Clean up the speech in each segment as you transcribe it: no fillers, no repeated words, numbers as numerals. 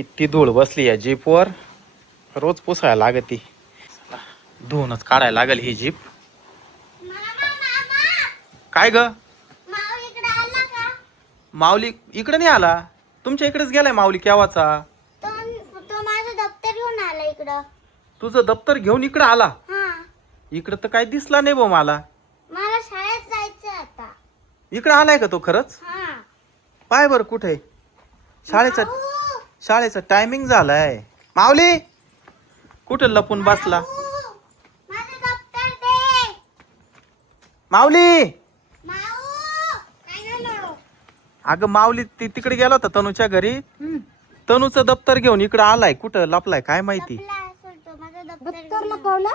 किती धूळ बसली या जीपवर. रोज पुसायला लागती. धुवूनच काढायला लागल ही जीप. काय ग माऊली इकडे नाही आला? तुमच्या इकडेच गेलाय माऊली केव्हाचा. तो माझं दप्तर घेऊन आला इकडं. तुझं दप्तर घेऊन इकडे आला? इकडं तर काही दिसला नाही बो मला. मला शाळेत जायचं आता. इकडे आलाय का तो खरंच? पाय बर कुठे शाळेचा टायमिंग झालाय. माऊली कुठे लपून बसला? माझं दप्तर दे. माऊली काय झालं? अगं माऊली ती तिकडे गेला होता तनूच्या घरी. तनूचं दप्तर घेऊन इकडे आलाय. कुठं लपलाय काय माहिती. दप्तर लपवलं?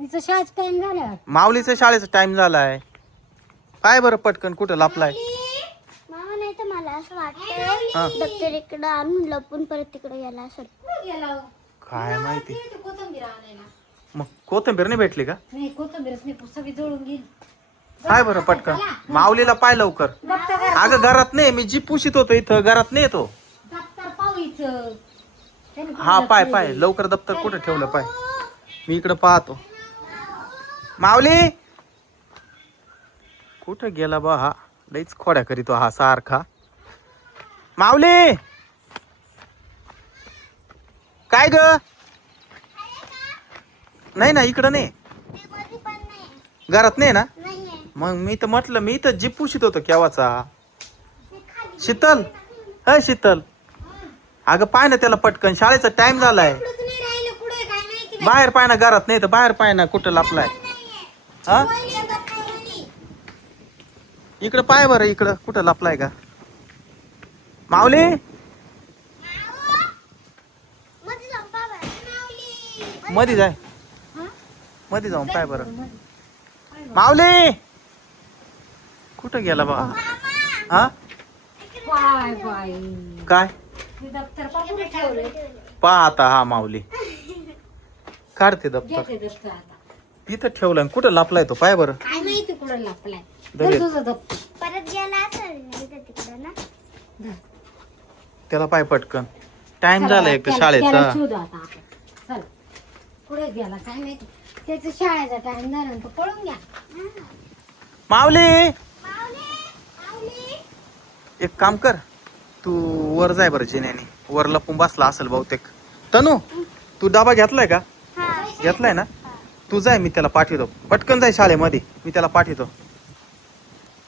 तिचं शाळेचा टाइम झाला. माऊलीचा शाळेचा टाइम झालाय. पाय बरं पटकन कुठं लपलाय. मामा नाही तर मला असं वाटतं दप्तर इकडं आणून लपून परत तिकडे गेला असेल. काय माहिती. मग कोथिंबीर नाही भेटली का? नाही कोथिंबीरच नाही सगळी जळून गेली. काय बरं पटकन माऊलीला पाय लवकर. अगं घरात नाही मी जी पुशीत होतो इथं घरात नाही येतो. दप्तर पाहायचं. हा पाय लवकर दप्तर कुठं ठेवलं पाय. मी इकडं पाहतो. माऊली कुठं गेला बा हा. लईच खोड्या करीतो हा सारखा. माऊली काय ग? नाही ना इकडं नाही. घरात नाही ना. मग मी तर म्हटलं मी तर जीप पुशीत होतो केव्हाचा. शीतल अय शीतल अगं पाय ना त्याला पटकन शाळेचा टाइम झालाय. बाहेर पाय ना घरात नाही तर बाहेर पाय ना कुठं लपलाय. हा इकडं पाय बरं इकडं कुठं लपलाय का. माऊली मध्ये जाय मध्ये जाऊन पाय बरं. माऊली कुठं गेला बा हा. काय पहा आता हा माऊली काढते दप्तर तिथं ठेवलं. कुठं लपलाय तो पाय बरं. काय माहिती कुठं लपलाय. परत गेला असेल ना. त्याला पाय पटकन टाइम झाला एक शाळेचा. पुढे गेला काय माहिती. त्याचा शाळेचा टाइम झाला तो पळून घ्या. माऊली एक काम कर तू वर जाय बरं जिन्याने. वर लपून बसला असेल बहुतेक. तनू तू डबा घेतलाय का? घेतलाय ना. तू जाय मी त्याला पाठवतो. पटकन जाय शाळेमध्ये मी त्याला पाठवतो.